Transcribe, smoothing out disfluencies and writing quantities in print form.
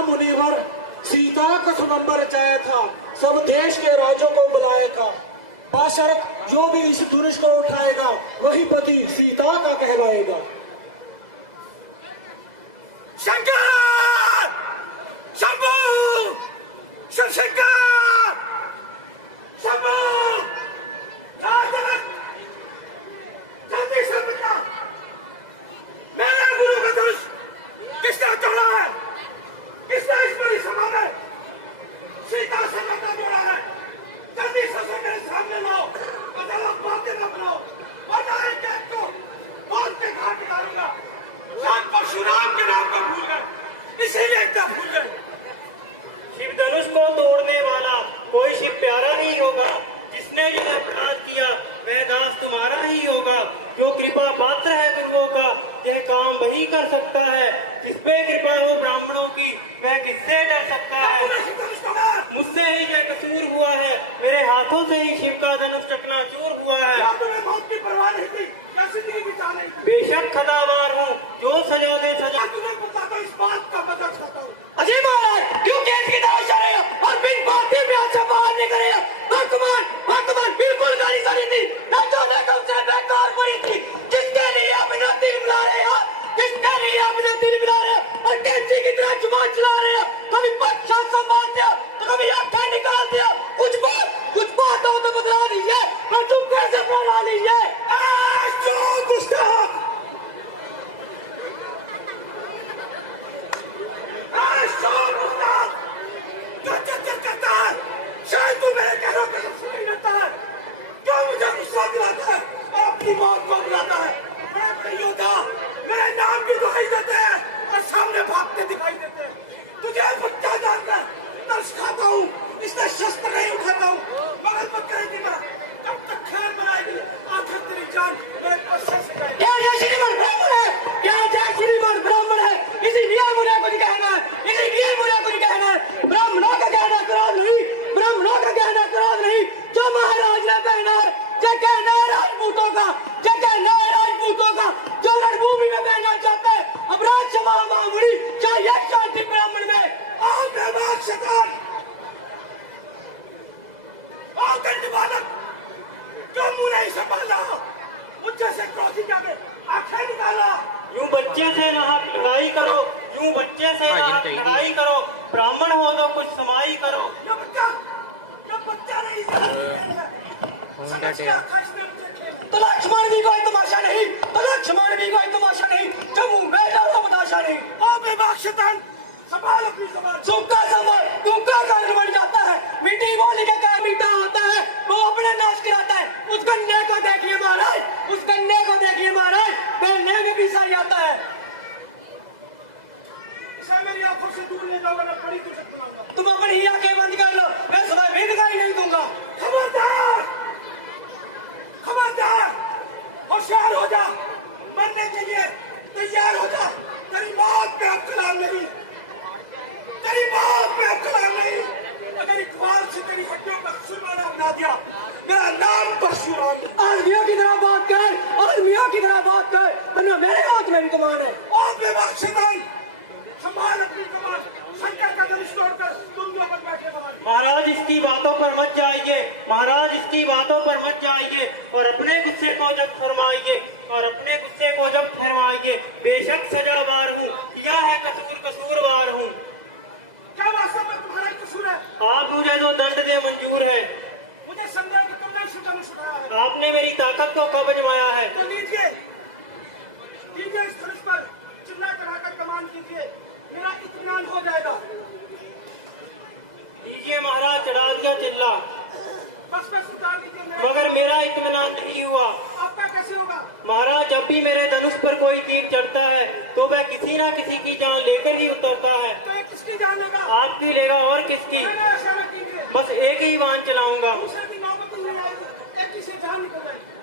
राम मुनिवर सीता का स्वयंवर रचाया था, सब देश के राजों को बुलाया था। बाशर्त जो भी इस धनुष को उठाएगा वही पति सीता का कहलाएगा। शंकर, शंभू, शिवशंकर, शंभू, जल्दी से बता, मेरे गुरु का धनुष किसने तोड़ा है? किसने इस बड़ी सभा में सीता से नाता जोड़ा है? जल्दी से उसे मेरे सामने लाओ, अदालत बातें न बनाओ, वरना एक एक को मौत के घाट उतारूंगा। राम परशुराम के नाम को भूल गए, इसीलिए इतना भूल गए। शिव धनुष को तोड़ने वाला कोई शिव प्यारा नहीं होगा। जिसने यह अपराध किया वह दास तुम्हारा ही होगा। जो कृपा पात्र है गुरुओं का यह काम वही कर सकता है। जिस पे कृपा हो ब्राह्मणों की वह किससे डर सकता है? मुझसे ही यह कसूर हुआ है, मेरे हाथों से ही शिव का धनुष चकनाचूर हुआ है। तुम्हें मौत की परवाह नहीं थी, क्या जिंदगी बिता नहीं थी? बेशक खदावार हूँ, जो सजा दे सजा। तुम्हें पता तो इस बात का मजा खाता हूँ। अजय महाराज क्यों केस की तलाश रहे हो और बिन बातें पे अच्छा बाहर नहीं करे? वर्तमान बिल्कुल गाली सारी थी, न जो ने कम से बेकार पड़ी थी। जिसके लिए अपना दिल मिला रहे हो, जिसके लिए अपना दिल मिला रहे हो और कैंची की तरह जुबान चला रहे हो। कभी पक्षा संभालते हो तो कभी आंखें निकालते हो। कुछ बात हो तो बदला लीजिए और तुम कैसे फैला लीजिए? शायद तू मेरे कहने पर सुन लेता है, क्यों मुझे गुस्सा दिलाता है और अपनी मौत को बुलाता है? बड़े योद्धा मेरे नाम की दुहाई देते हैं और सामने भागते दिखाई देते हैं। तुझे बच्चा जानकर तरस खाता हूँ, इसलिए शस्त्र नहीं उठाता हूँ। मगर मत करेगी ना, जब तक खैर बनाएगी आखिर तेरी जान मेरे पास से जाएगी। क्या जय श्रीमान ब्राह्मण है? क्या जय श्रीमान ब्राह्मण है? इसीलिए मुझे कुछ कहना है, इसीलिए मुझे कुछ कहना है। ब्राह्मणों का कहना करार नहीं, ब्राह्मणों का कहना करार नहीं। जो महाराज ने कहना है जय कहना है राजपूतों का, जय कहना है राजपूतों का। जो रणभूमि में कहना चाहते हैं अपराध क्षमा मामूली चाहिए शांति ब्राह्मण में। आओ बेबाक शैतान, आओ दंड बालक, क्यों मुंह नहीं संभाला? मुझे से क्रोधी जाके आंखें निकाला। यूं बच्चे से नाहक लड़ाई करो, यूं बच्चे से नाहक लड़ाई करो। ब्राह्मण हो तो कुछ समाई करो। ये बच्चा नहीं तो लक्ष्मण भी कोई तमाशा नहीं, तो लक्ष्मण भी कोई तमाशा नहीं। जब मुंह में डालो बताशा नहीं। ओ बेबाक शैतान, संभाल अपनी ज़बान। सुखा संभाल, दुखा कांड बढ़ जाता है। मीठी बोली का क्या मीठा होता है, वो अपने नाश कराता है। उस कन्या को देखिए महाराज, उस कन्या को देखिए महाराज, पहनने में भी सारी आता है। इसे मेरी आंखों से दूर ले जाओगे ना, बड़ी तुझे बुलाऊंगा। तुम अपनी आंखें बंद कर लो, मैं सुबह भी दिखाई नहीं दूंगा। खबरदार, खबरदार, होशियार हो जा, मरने के लिए तैयार हो जा। तेरी मौत पे अब कलाम नहीं, तेरी मौत पे अब कलाम नहीं। अगर एक बार से तेरी हड्डियों का सुरमाना बना दिया, मेरा नाम परशुराम। आदमियों की तरह बात कर, आदमियों की तरह बात कर, वरना मेरे हाथ में भी कमान है। और बेबाक शैतान, संभाल अपनी ज़बान। शंकर का धनुष तोड़कर तुम जो पर बैठे महाराज इसकी बातों पर मत जाइए, महाराज इसकी बातों पर मत जाइए। और अपने गुस्से को जब फरमाइए, और अपने गुस्से को जब फरमाइए। बेशक सजावार हूँ, किया है कसूरवार हूँ। क्या वास्तव में तुम्हारा कसूर है? आप मुझे जो दंड दे मंजूर है। मुझे संदेह कि तुमने इसे धनुष उठाया है। आपने मेरी ताकत को कब आजमाया है? तो लीजिए, लीजिए इस धनुष पर चिल्ला चढ़ाकर कमान कीजिए, मेरा इत्मीनान हो जाएगा। लीजिए महाराज, चढ़ा दिया चिल्ला, बस उतार लीजिए। मगर मेरा इत्मीनान नहीं हुआ। आपका कैसे होगा? महाराज जब भी मेरे धनुष पर कोई तीर चढ़ता है तो वह किसी न किसी की जान लेकर ही उतरता है। तो ये किसकी जान लेगा? आपकी लेगा और किसकी? ऐसा न कीजिए, बस एक ही बाण चलाऊंगा। दूसरे की नौबत नहीं आएगी, एक ही से जान निकल जाएगी।